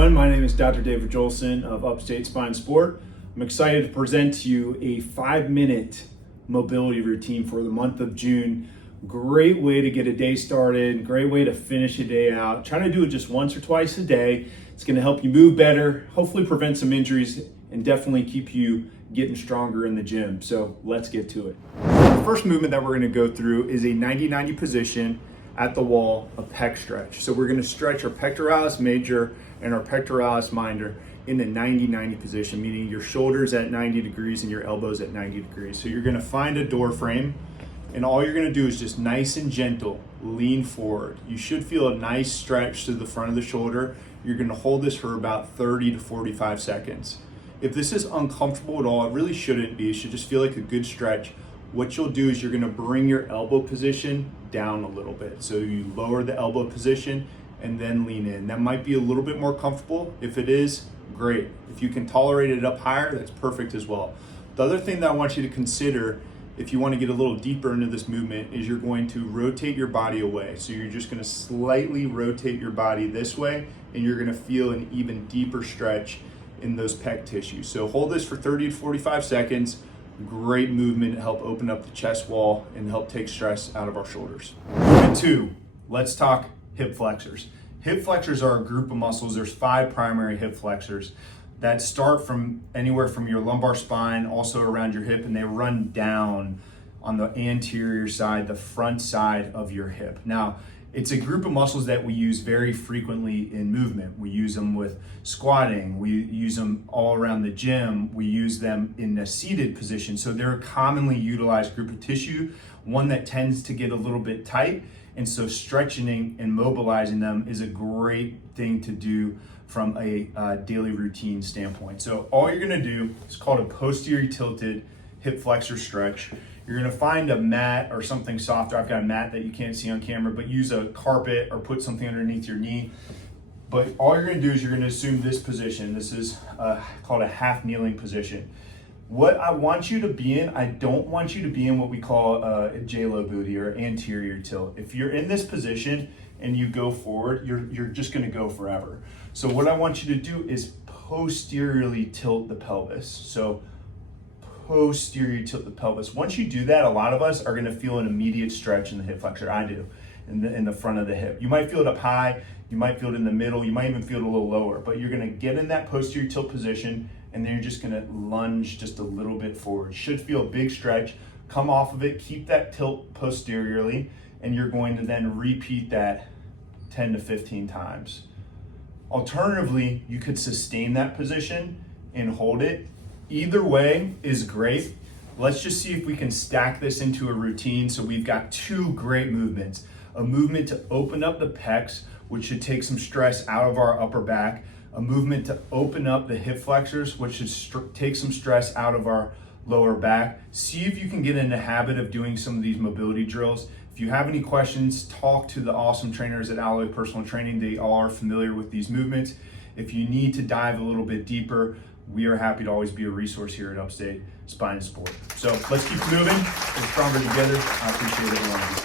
everyone, my name is Dr. David Jolson of Upstate Spine Sport. I'm excited to present to you a 5-minute mobility routine for the month of June. Great way to get a day started, great way to finish a day out. Try to do it just once or twice a day. It's going to help you move better, hopefully prevent some injuries, and definitely keep you getting stronger in the gym. So let's get to it. The first movement that we're going to go through is a 90-90 position at the wall, a pec stretch. So we're going to stretch our pectoralis major and our pectoralis minor in the 90-90 position, meaning your shoulders at 90 degrees and your elbows at 90 degrees. So you're going to find a door frame, and all you're going to do is just nice and gentle lean forward. You should feel a nice stretch to the front of the shoulder. You're going to hold this for about 30 to 45 seconds. If this is uncomfortable at all, it really shouldn't be. It should just feel like a good stretch. What you'll do is you're going to bring your elbow position down a little bit. So you lower the elbow position and then lean in. That might be a little bit more comfortable. If it is, great. If you can tolerate it up higher, that's perfect as well. The other thing that I want you to consider, if you want to get a little deeper into this movement, is you're going to rotate your body away. So you're just going to slightly rotate your body this way, and you're going to feel an even deeper stretch in those pec tissues. So hold this for 30 to 45 seconds. Great movement to help open up the chest wall and help take stress out of our shoulders. Movement 2, let's talk hip flexors. Hip flexors are a group of muscles. There's 5 primary hip flexors that start from anywhere from your lumbar spine, also around your hip, and they run down on the anterior side, the front side of your hip. Now, it's a group of muscles that we use very frequently in movement. We use them with squatting. We use them all around the gym. We use them in a seated position. So they're a commonly utilized group of tissue, one that tends to get a little bit tight. And so stretching and mobilizing them is a great thing to do from a daily routine standpoint. So all you're gonna do is called a posterior tilted hip flexor stretch. You're gonna find a mat or something softer. I've got a mat that you can't see on camera, but use a carpet or put something underneath your knee. But all you're gonna do is you're gonna assume this position. This is called a half kneeling position. What I want you to be in, I don't want you to be in what we call a J-lo booty or anterior tilt. If you're in this position and you go forward, you're just gonna go forever. So what I want you to do is posteriorly tilt the pelvis. So posterior tilt the pelvis. Once you do that, a lot of us are going to feel an immediate stretch in the hip flexor. I do, in the front of the hip. You might feel it up high, you might feel it in the middle, you might even feel it a little lower, but you're going to get in that posterior tilt position, and then you're just going to lunge just a little bit forward. Should feel a big stretch. Come off of it, keep that tilt posteriorly, and you're going to then repeat that 10 to 15 times. Alternatively, you could sustain that position and hold it. Either way is great. Let's just see if we can stack this into a routine. So we've got 2 great movements. A movement to open up the pecs, which should take some stress out of our upper back. A movement to open up the hip flexors, which should take some stress out of our lower back. See if you can get in the habit of doing some of these mobility drills. If you have any questions, talk to the awesome trainers at Alloy Personal Training. They all are familiar with these movements. If you need to dive a little bit deeper, we are happy to always be a resource here at Upstate Spine Sport. So let's keep moving. We're stronger together. I appreciate everyone.